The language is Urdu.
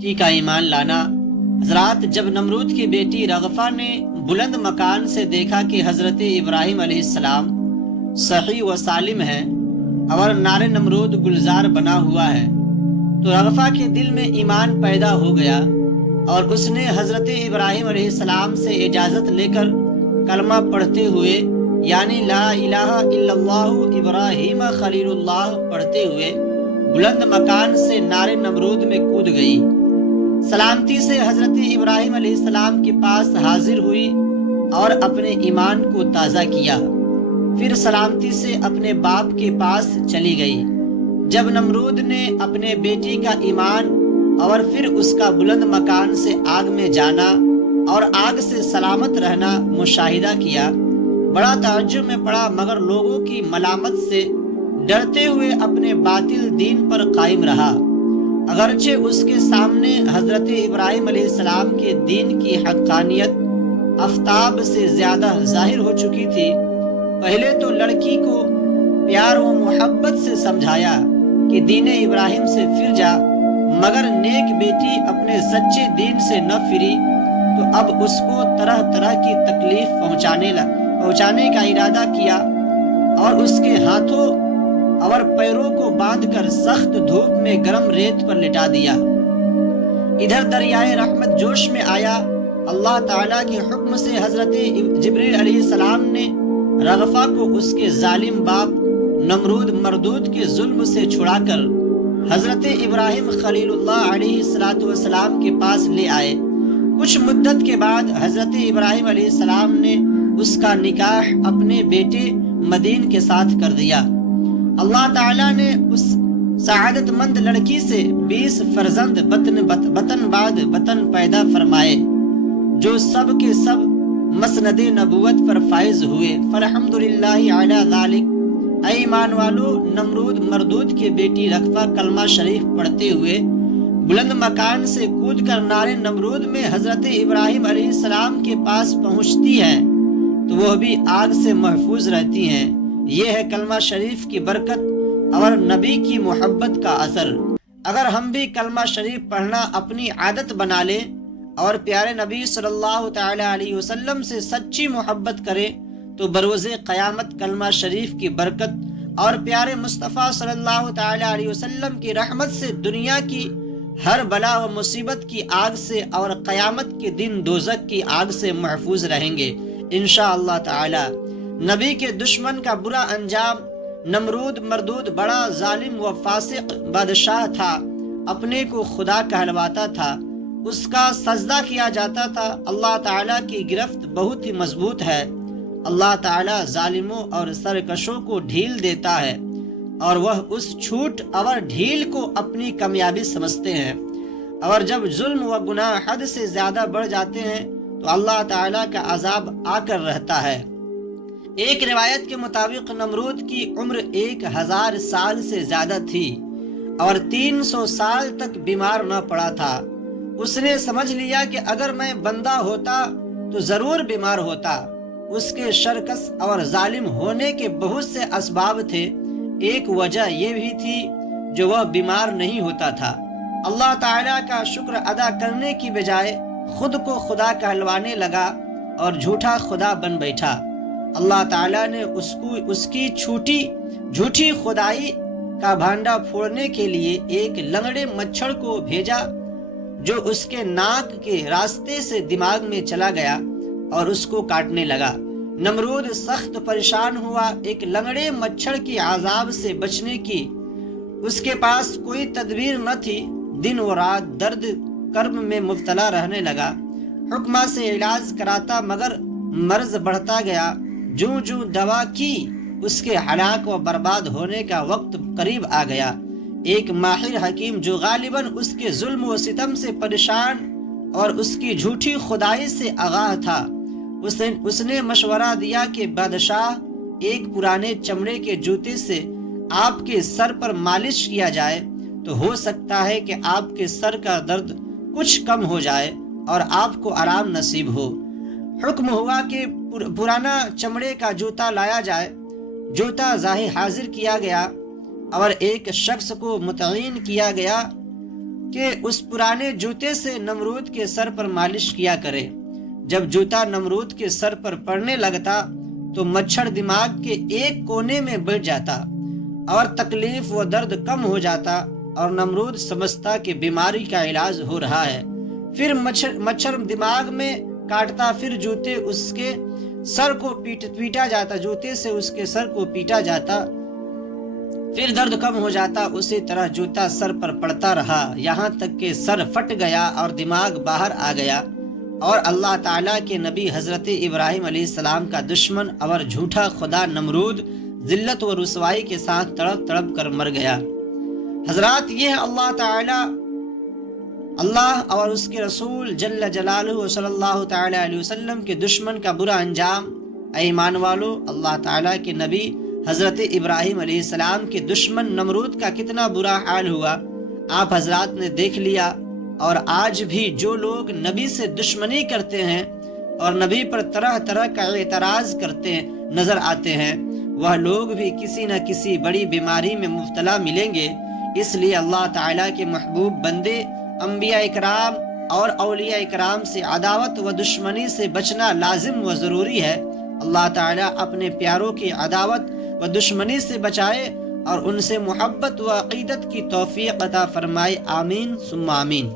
کی کا ایمان لانا۔ حضرات، جب نمرود کی بیٹی رغفہ نے بلند مکان سے دیکھا کہ حضرت ابراہیم علیہ السلام صحیح و سالم ہیں اور نار نمرود گلزار بنا ہوا ہے، تو رغفہ کے دل میں ایمان پیدا ہو گیا اور اس نے حضرت ابراہیم علیہ السلام سے اجازت لے کر کلمہ پڑھتے ہوئے، یعنی لا الہ الا اللہ ابراہیم خلیل اللہ پڑھتے ہوئے بلند مکان سے نار نمرود میں کود گئی۔ سلامتی سے حضرت ابراہیم علیہ السلام کے پاس حاضر ہوئی اور اپنے ایمان کو تازہ کیا، پھر سلامتی سے اپنے باپ کے پاس چلی گئی۔ جب نمرود نے اپنے بیٹی کا ایمان اور پھر اس کا بلند مکان سے آگ میں جانا اور آگ سے سلامت رہنا مشاہدہ کیا، بڑا تعجب میں پڑا، مگر لوگوں کی ملامت سے ڈرتے ہوئے اپنے باطل دین پر قائم رہا۔ اگرچہ اس کے سامنے حضرت ابراہیم علیہ السلام کے دین کی حقانیت آفتاب سے زیادہ ظاہر ہو چکی تھی، پہلے تو لڑکی کو پیار و محبت سے سمجھایا کہ دین ابراہیم سے پھر جا، مگر نیک بیٹی اپنے سچے دین سے نہ پھری تو اب اس کو طرح طرح کی تکلیف پہنچانے کا ارادہ کیا اور اس کے ہاتھوں اور پیروں کو باندھ کر سخت دھوپ میں گرم ریت پر لٹا دیا۔ ادھر دریائے رحمت جوش میں آیا۔ اللہ تعالیٰ کے حکم سے حضرت جبریل علیہ السلام نے رغفہ کو اس کے ظالم باپ نمرود مردود کے ظلم سے چھڑا کر حضرت ابراہیم خلیل اللہ علیہ السلام کے پاس لے آئے۔ کچھ مدت کے بعد حضرت ابراہیم علیہ السلام نے اس کا نکاح اپنے بیٹے مدین کے ساتھ کر دیا۔ اللہ تعالیٰ نے اس سعادت مند لڑکی سے 20 فرزند بطن بعد بطن پیدا فرمائے، جو سب کے سب مسند نبوت پر فائز ہوئے۔ فالحمدللہ علی ذالک۔ اے ایمان والو، نمرود مردود کی بیٹی رغفہ کلمہ شریف پڑھتے ہوئے بلند مکان سے کود کر نار نمرود میں حضرت ابراہیم علیہ السلام کے پاس پہنچتی ہیں تو وہ بھی آگ سے محفوظ رہتی ہیں۔ یہ ہے کلمہ شریف کی برکت اور نبی کی محبت کا اثر۔ اگر ہم بھی کلمہ شریف پڑھنا اپنی عادت بنا لیں اور پیارے نبی صلی اللہ تعالی علیہ وسلم سے سچی محبت کریں تو بروز قیامت کلمہ شریف کی برکت اور پیارے مصطفیٰ صلی اللہ تعالی علیہ وسلم کی رحمت سے دنیا کی ہر بلا و مصیبت کی آگ سے اور قیامت کے دن دوزخ کی آگ سے محفوظ رہیں گے انشاءاللہ تعالی۔ نبی کے دشمن کا برا انجام، نمرود مردود بڑا ظالم و فاسق بادشاہ تھا، اپنے کو خدا کہلواتا تھا، اس کا سجدہ کیا جاتا تھا۔ اللہ تعالیٰ کی گرفت بہت ہی مضبوط ہے۔ اللہ تعالیٰ ظالموں اور سرکشوں کو ڈھیل دیتا ہے اور وہ اس چھوٹ اور ڈھیل کو اپنی کامیابی سمجھتے ہیں، اور جب ظلم و گناہ حد سے زیادہ بڑھ جاتے ہیں تو اللہ تعالیٰ کا عذاب آ کر رہتا ہے۔ ایک روایت کے مطابق نمرود کی عمر 1000 سال سے زیادہ تھی اور 300 سال تک بیمار نہ پڑا تھا۔ اس نے سمجھ لیا کہ اگر میں بندہ ہوتا تو ضرور بیمار ہوتا۔ اس کے شرکس اور ظالم ہونے کے بہت سے اسباب تھے، ایک وجہ یہ بھی تھی جو وہ بیمار نہیں ہوتا تھا۔ اللہ تعالیٰ کا شکر ادا کرنے کی بجائے خود کو خدا کہلوانے لگا اور جھوٹا خدا بن بیٹھا۔ اللہ تعالیٰ نے اس کی جھوٹی خدائی کا بھانڈا پھوڑنے کے لیے ایک لنگڑے مچھر کو بھیجا جو اس کے ناک کے راستے سے دماغ میں چلا گیا اور اس کو کاٹنے لگا۔ نمرود سخت پریشان ہوا۔ ایک لنگڑے مچھر کی عذاب سے بچنے کی اس کے پاس کوئی تدبیر نہ تھی۔ دن و رات درد کرب میں مبتلا رہنے لگا۔ حکمہ سے علاج کراتا مگر مرض بڑھتا گیا۔ جوں جوں دوا کی اس کے ہلاک و برباد ہونے کا وقت قریب آ گیا۔ ایک ماہر حکیم جو غالباً اس کے ظلم و ستم سے پریشان اور اس کی جھوٹی خدائی سے آگاہ تھا، اس نے مشورہ دیا کہ بادشاہ، ایک پرانے چمڑے کے جوتے سے آپ کے سر پر مالش کیا جائے تو ہو سکتا ہے کہ آپ کے سر کا درد کچھ کم ہو جائے اور آپ کو آرام نصیب ہو۔ حکم ہوا کہ پرانا چمڑے کا جوتا لایا جائے۔ جوتا حاضر کیا گیا اور ایک شخص کو متعین کیا گیا کہ اس پرانے جوتے سے نمرود کے سر پر مالش کیا کرے۔ جب جوتا نمرود کے سر پر پڑنے لگتا تو مچھر دماغ کے ایک کونے میں بیٹھ جاتا اور تکلیف و درد کم ہو جاتا اور نمرود سمجھتا کہ بیماری کا علاج ہو رہا ہے۔ پھر مچھر دماغ میں کاٹتا، پھر جوتے اس کے سر کو پیٹا جاتا، جوتے سے اس کے سر کو پیٹا جاتا، پھر درد کم ہو جاتا۔ اسی طرح جوتا سر پر پڑتا رہا یہاں تک کہ سر پھٹ گیا اور دماغ باہر آ گیا، اور اللہ تعالیٰ کے نبی حضرت ابراہیم علیہ السلام کا دشمن اور جھوٹا خدا نمرود ذلت و رسوائی کے ساتھ تڑپ تڑپ کر مر گیا۔ حضرات، یہ اللہ تعالیٰ، اللہ اور اس کے رسول جل جلالہ صلی اللہ تعالی علیہ وسلم کے دشمن کا برا انجام۔ اے ایمان والو، اللہ تعالیٰ کے نبی حضرت ابراہیم علیہ السلام کے دشمن نمرود کا کتنا برا حال ہوا آپ حضرات نے دیکھ لیا۔ اور آج بھی جو لوگ نبی سے دشمنی کرتے ہیں اور نبی پر طرح طرح کا اعتراض کرتے نظر آتے ہیں، وہ لوگ بھی کسی نہ کسی بڑی بیماری میں مبتلا ملیں گے۔ اس لیے اللہ تعالیٰ کے محبوب بندے، انبیاء اکرام اور اولیاء اکرام سے عداوت و دشمنی سے بچنا لازم و ضروری ہے۔ اللہ تعالیٰ اپنے پیاروں کی عداوت و دشمنی سے بچائے اور ان سے محبت و عقیدت کی توفیق عطا فرمائے، آمین ثم آمین۔